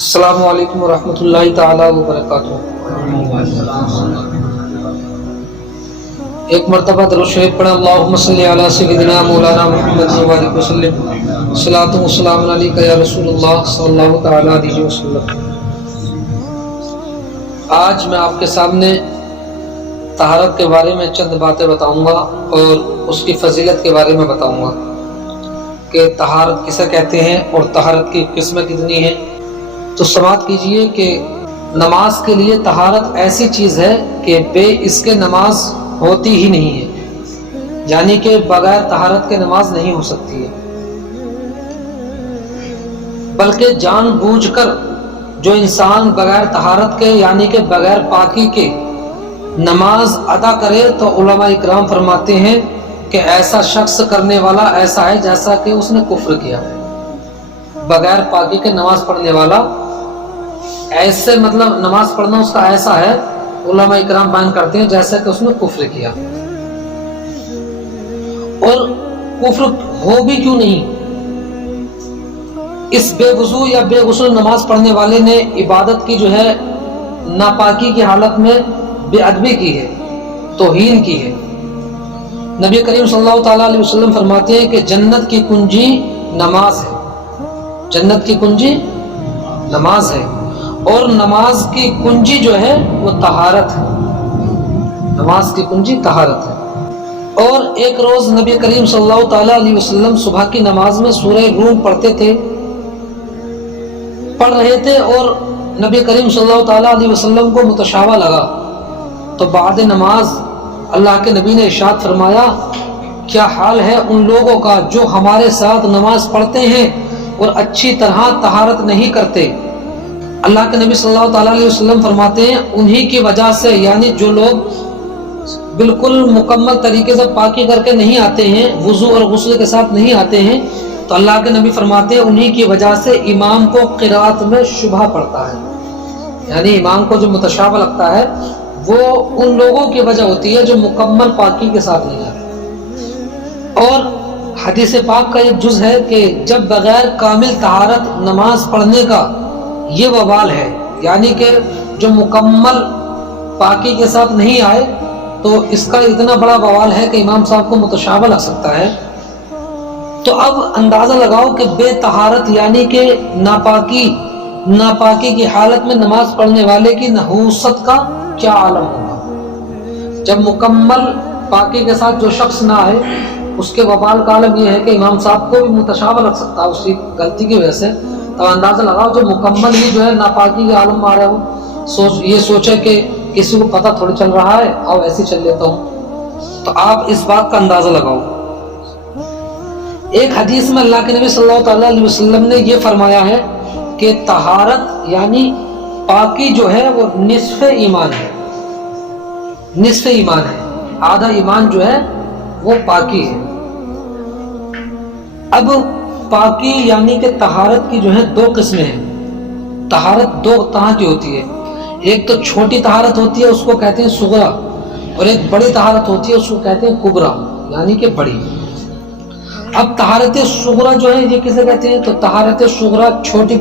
السلام علیکم ورحمۃ اللہ تعالی وبرکاتہ۔ ایک مرتبہ درود شریف پڑھا، اللہم صلی علی سیدنا مولانا محمد وعلیہ وسلم، صلاۃ و سلام علیک یا رسول اللہ صلی اللہ تعالی علیہ وسلم۔ آج میں آپ کے سامنے طہارت کے بارے میں چند باتیں بتاؤں گا اور اس کی فضیلت کے بارے میں بتاؤں گا کہ طہارت کسے کہتے ہیں اور طہارت کی قسمیں کتنی ہیں۔ تو سماعت کیجئے کہ نماز کے لیے طہارت ایسی چیز ہے کہ بے اس کے نماز ہوتی ہی نہیں ہے، یعنی کہ بغیر طہارت کے نماز نہیں ہو سکتی ہے، بلکہ جان بوجھ کر جو انسان بغیر طہارت کے یعنی کہ بغیر پاکی کے نماز ادا کرے تو علماء اکرام فرماتے ہیں کہ ایسا شخص کرنے والا ایسا ہے جیسا کہ اس نے کفر کیا۔ بغیر پاکی کے نماز پڑھنے والا ایسے نماز پڑھنا اس کا ایسا ہے، علماء اکرام بیان کرتے ہیں جیسا کہ اس نے کفر کیا۔ اور کفر ہو بھی کیوں نہیں، اس بے وضو یا بے غسل نماز پڑھنے والے نے عبادت کی جو ہے ناپاکی کی حالت میں بے ادبی کی ہے، توہین کی ہے۔ نبی کریم صلی اللہ تعالیٰ علیہ وسلم فرماتے ہیں کہ جنت کی کنجی نماز ہے، جنت کی کنجی نماز ہے، اور نماز کی کنجی جو ہے وہ طہارت ہے، نماز کی کنجی طہارت ہے۔ اور ایک روز نبی کریم صلی اللہ تعالیٰ علیہ وسلم صبح کی نماز میں سورہ روم پڑھ رہے تھے اور نبی کریم صلی اللہ تعالیٰ علیہ وسلم کو متشابہ لگا، تو بعد نماز اللہ کے نبی نے ارشاد فرمایا، کیا حال ہے ان لوگوں کا جو ہمارے ساتھ نماز پڑھتے ہیں اور اچھی طرح طہارت نہیں کرتے۔ اللہ کے نبی صلی اللہ تعالیٰ علیہ وسلم فرماتے ہیں انہی کی وجہ سے، یعنی جو لوگ بالکل مکمل طریقے سے پاکی کر کے نہیں آتے ہیں، وضو اور غسل کے ساتھ نہیں آتے ہیں، تو اللہ کے نبی فرماتے ہیں انہی کی وجہ سے امام کو قرات میں شبہ پڑتا ہے، یعنی امام کو جو متشابہ لگتا ہے وہ ان لوگوں کی وجہ ہوتی ہے جو مکمل پاکی کے ساتھ نہیں آتے۔ اور حدیث پاک کا ایک جز ہے کہ جب بغیر کامل طہارت نماز پڑھنے کا یہ وبال ہے، یعنی کہ جو مکمل پاکی کے ساتھ نہیں آئے تو اس کا اتنا بڑا وبال ہے کہ امام صاحب کو متشابہ لگ سکتا ہے۔ تو اب اندازہ لگاؤ کہ بے طہارت یعنی کہ ناپاکی کی حالت میں نماز پڑھنے والے کی نحوست کا کیا عالم ہوگا۔ جب مکمل پاکی کے ساتھ جو شخص نہ آئے اس کے وبال کا عالم یہ ہے کہ امام صاحب کو بھی متشابہ لگ سکتا ہے اس کی غلطی کی وجہ سے۔ تو اندازہ لگاؤ جو مکمل ہی جو ہے ناپاکی کے عالم میں آ رہے ہو، یہ سوچے کہ کسی کو پتہ تھوڑی چل رہا ہے اور ایسے چل لیتا ہوں، تو آپ اس بات کا اندازہ لگاؤ۔ ایک حدیث میں اللہ کے نبی صلی اللہ تعالیٰ علیہ وسلم نے یہ فرمایا ہے کہ طہارت یعنی پاکی جو ہے وہ نصف ایمان ہے، نصف ایمان ہے، آدھا ایمان جو ہے وہ پاکی ہے۔ اب پاکی یعنی کہ طہارت کی جو ہے دو قسمیں ہیں۔ طہارت دو طرح کی ہوتی ہے، ایک تو چھوٹی طہارت ہوتی ہے اس کو کہتے ہیں صغرا، اور ایک بڑی طہارت ہوتی ہے اس کو کہتے ہیں کبرا یعنی کہ بڑی۔ اب طہارت صغرا جو ہے یہ کسے کہتے ہیں، تو طہارت صغرا چھوٹی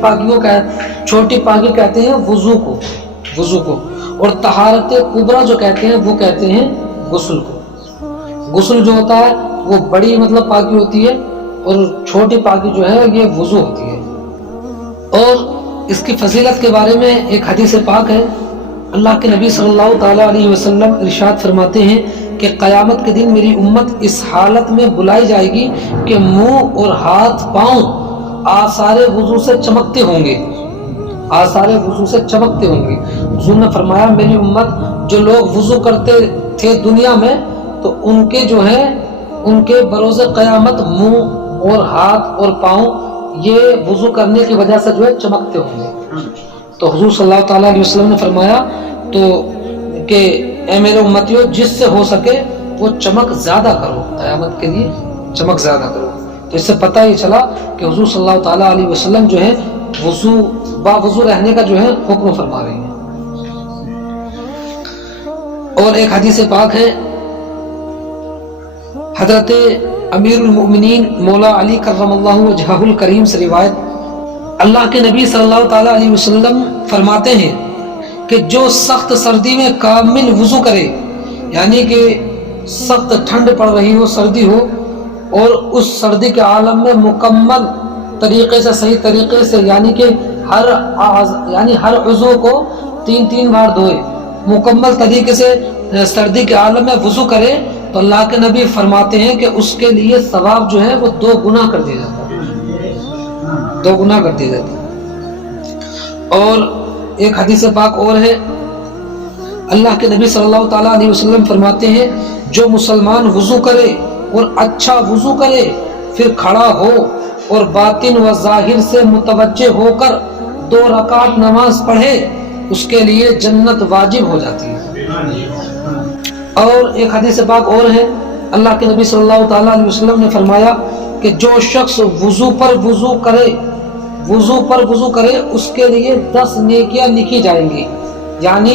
پاکی کہتے ہیں وضو کو، اور طہارت کبرا جو کہتے ہیں وہ کہتے ہیں غسل کو۔ غسل جو ہوتا ہے وہ بڑی پاکی ہوتی ہے، اور چھوٹی پاکی جو ہے یہ وضو ہوتی ہے۔ اور اس کی فضیلت کے بارے میں ایک حدیث پاک ہے، اللہ کے نبی صلی اللہ تعالیٰ علیہ وسلم ارشاد فرماتے ہیں کہ قیامت کے دن میری امت اس حالت میں بلائی جائے گی کہ منہ اور ہاتھ پاؤں آثار وضو سے چمکتے ہوں گے، آثار وضو سے چمکتے ہوں گے۔ حضور نے فرمایا میری امت جو لوگ وضو کرتے تھے دنیا میں تو ان کے جو ہے ان کے بروز قیامت منہ اور ہاتھ اور پاؤں یہ وضو کرنے کی وجہ سے جو ہے چمکتے ہوں گے۔ تو حضور صلی اللہ تعالیٰ علیہ وسلم نے فرمایا تو کہ اے میرے امتیوں جس سے ہو سکے وہ چمک زیادہ کرو، قیامت کے لیے چمک زیادہ کرو۔ تو اس سے پتہ ہی چلا کہ حضور صلی اللہ تعالیٰ علیہ وسلم جو ہے باوضو رہنے کا جو ہے حکم فرما رہے ہیں۔ اور ایک حدیث پاک ہے، حضرت امیر المؤمنین مولا علی کرم اللہ وجہہ الکریم سے روایت اللہ کے نبی صلی اللہ تعالیٰ علیہ وسلم فرماتے ہیں کہ جو سخت سردی میں کامل وضو کرے، یعنی کہ سخت ٹھنڈ پڑ رہی ہو، سردی ہو، اور اس سردی کے عالم میں مکمل طریقے سے، صحیح طریقے سے، یعنی کہ ہر عضو کو 3 بار دھوئے، مکمل طریقے سے سردی کے عالم میں وضو کرے، تو اللہ کے نبی فرماتے ہیں کہ اس کے لیے ثواب جو ہے وہ 2 گنا کر دیا جاتا ہے، 2 گنا کر دیا جاتا ہے۔ اور ایک حدیث پاک اور ہے، اللہ کے نبی صلی اللہ تعالیٰ علیہ وسلم فرماتے ہیں جو مسلمان وضو کرے اور اچھا وضو کرے، پھر کھڑا ہو اور باطن و ظاہر سے متوجہ ہو کر 2 رکعت نماز پڑھے، اس کے لیے جنت واجب ہو جاتی ہے۔ اور ایک حدیث پاک اور ہے، اللہ کے نبی صلی اللہ تعالیٰ علیہ وسلم نے فرمایا کہ جو شخص وضو پر وضو کرے اس کے لیے 10 نیکیاں لکھی جائیں گی۔ یعنی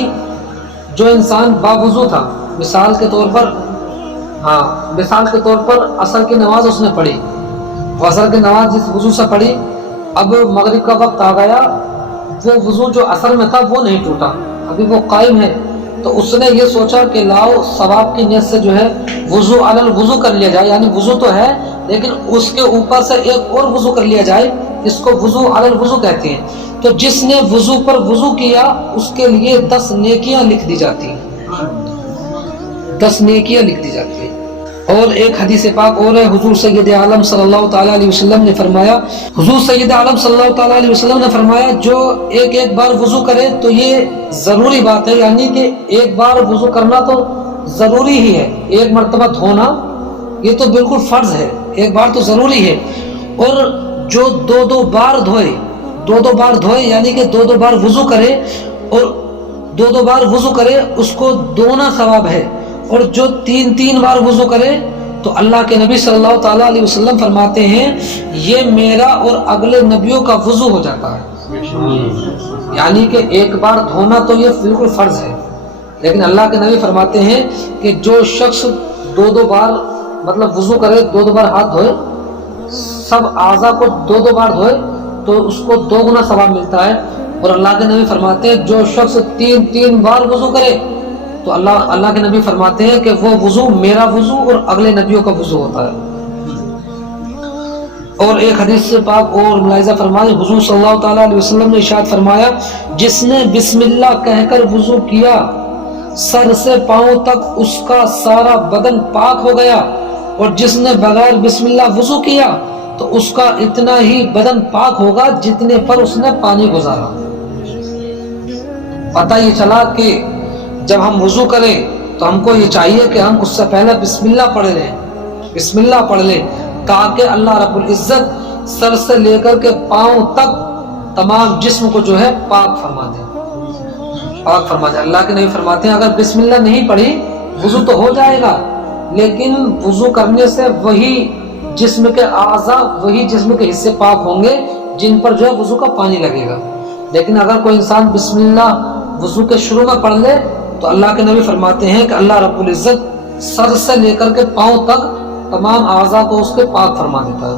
جو انسان باوضو تھا، مثال کے طور پر عصر کی نماز اس نے پڑھی، عصر کی نماز جس وضو سے پڑھی، اب مغرب کا وقت آ گیا، وہ وضو جو عصر میں تھا وہ نہیں ٹوٹا، ابھی وہ قائم ہے، تو اس نے یہ سوچا کہ لاؤ ثواب کی نیت سے جو ہے وضو علی الوضو کر لیا جائے، یعنی وضو تو ہے لیکن اس کے اوپر سے ایک اور وضو کر لیا جائے، اس کو وضو علی الوضو کہتے ہیں۔ تو جس نے وضو پر وضو کیا اس کے لیے 10 نیکیاں لکھ دی جاتی ہیں، 10 نیکیاں لکھ دی جاتی ہیں۔ اور ایک حدیث پاک اور ہے، حضور سید عالم صلی اللہ تعالیٰ علیہ وسلم نے فرمایا، حضور سید عالم صلی اللہ تعالیٰ علیہ وسلم نے فرمایا جو ایک بار وضو کرے تو یہ ضروری بات ہے، یعنی کہ ایک بار وضو کرنا تو ضروری ہی ہے، ایک مرتبہ دھونا یہ تو بالکل فرض ہے، ایک بار تو ضروری ہے، اور جو 2 بار دھوئے یعنی کہ 2 بار وضو کرے، اور 2 بار وضو کرے اس کو 2 ثواب ہے، اور جو 3 بار وضو کرے تو اللہ کے نبی صلی اللہ تعالیٰ علیہ وسلم فرماتے ہیں یہ میرا اور اگلے نبیوں کا وضو ہو جاتا ہے۔ یعنی کہ ایک بار دھونا تو یہ بالکل فرض ہے، لیکن اللہ کے نبی فرماتے ہیں کہ جو شخص 2 بار مطلب وضو کرے، 2 بار ہاتھ دھوئے، سب اعضاء کو 2 بار دھوئے تو اس کو 2 گنا ثواب ملتا ہے۔ اور اللہ کے نبی فرماتے ہیں جو شخص 3 بار وضو کرے تو اللہ کے نبی فرماتے ہیں کہ وہ وضو میرا وضو اور اگلے نبیوں کا وضو ہوتا ہے۔ اور ایک حدیث پاک اور ملاحظہ فرمائے، حضور صلی اللہ تعالیٰ علیہ وسلم نے ارشاد فرمایا جس نے بسم اللہ کہہ کر وضو کیا سر سے پاؤں تک اس کا سارا بدن پاک ہو گیا، اور جس نے بغیر بسم اللہ وضو کیا تو اس کا اتنا ہی بدن پاک ہوگا جتنے پر اس نے پانی گزارا۔ پتہ یہ چلا کہ جب ہم وضو کریں تو ہم کو یہ چاہیے کہ ہم اس سے پہلے بسم اللہ پڑھ لیں تاکہ اللہ رب العزت سر سے لے کر کے پاؤں تک تمام جسم کو جو ہے پاک فرما دے۔ اللہ کے نبی فرماتے ہیں اگر بسم اللہ نہیں پڑھی وضو تو ہو جائے گا، لیکن وضو کرنے سے وہی جسم کے اعضاء، وہی جسم کے حصے پاک ہوں گے جن پر جو ہے وضو کا پانی لگے گا۔ لیکن اگر کوئی انسان بسم اللہ وضو کے شروع میں پڑھ لے تو اللہ کے نبی فرماتے ہیں کہ اللہ رب العزت سر سے لے کر کے پاؤں تک تمام اعضاء کو اس کے پاک فرما دیتا ہے۔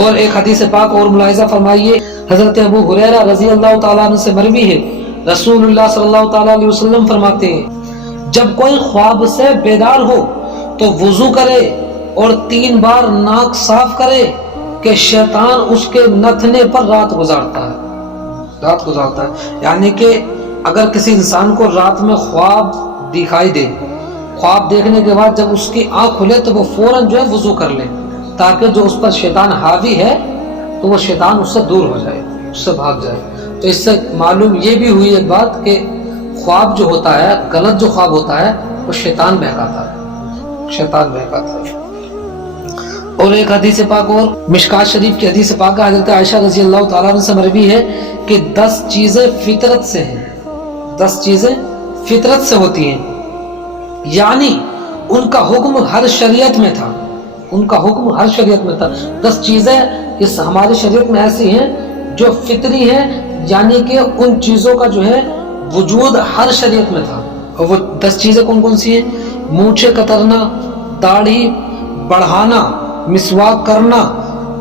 اور ایک حدیث پاک اور ملاحظہ فرمائیے، حضرت ابو ہریرہ رضی اللہ تعالیٰ عنہ سے مروی ہے، رسول اللہ صلی اللہ تعالیٰ علیہ وسلم فرماتے ہیں جب کوئی خواب سے بیدار ہو تو وضو کرے اور 3 بار ناک صاف کرے کہ شیطان اس کے نتھنے پر رات گزارتا ہے۔ یعنی کہ اگر کسی انسان کو رات میں خواب دکھائی دے، خواب دیکھنے کے بعد جب اس کی آنکھ کھلے تو وہ فوراً جو ہے وضو کر لے، تاکہ جو اس پر شیطان حاوی ہے تو وہ شیطان اس سے دور ہو جائے، اس سے بھاگ جائے۔ تو اس سے معلوم یہ بھی ہوئی ایک بات کہ خواب جو ہوتا ہے، غلط جو خواب ہوتا ہے وہ شیطان بہکاتا ہے۔ اور ایک حدیث پاک اور مشکات شریف کی حدیث پاک حضرت عائشہ رضی اللہ تعالیٰ عنہ سے مروی ہے کہ 10 چیزیں فطرت سے ہیں، 10 چیزیں فطرت سے ہوتی ہیں، یعنی ان کا حکم ہر شریعت میں تھا، 10 چیزیں اس ہماری شریعت میں ایسی ہیں جو فطری ہیں، یعنی کہ ان چیزوں کا جو ہے وجود ہر شریعت میں تھا۔ اور وہ 10 چیزیں کون سی ہیں؟ مونچھیں کترنا، داڑھی بڑھانا، مسواک کرنا،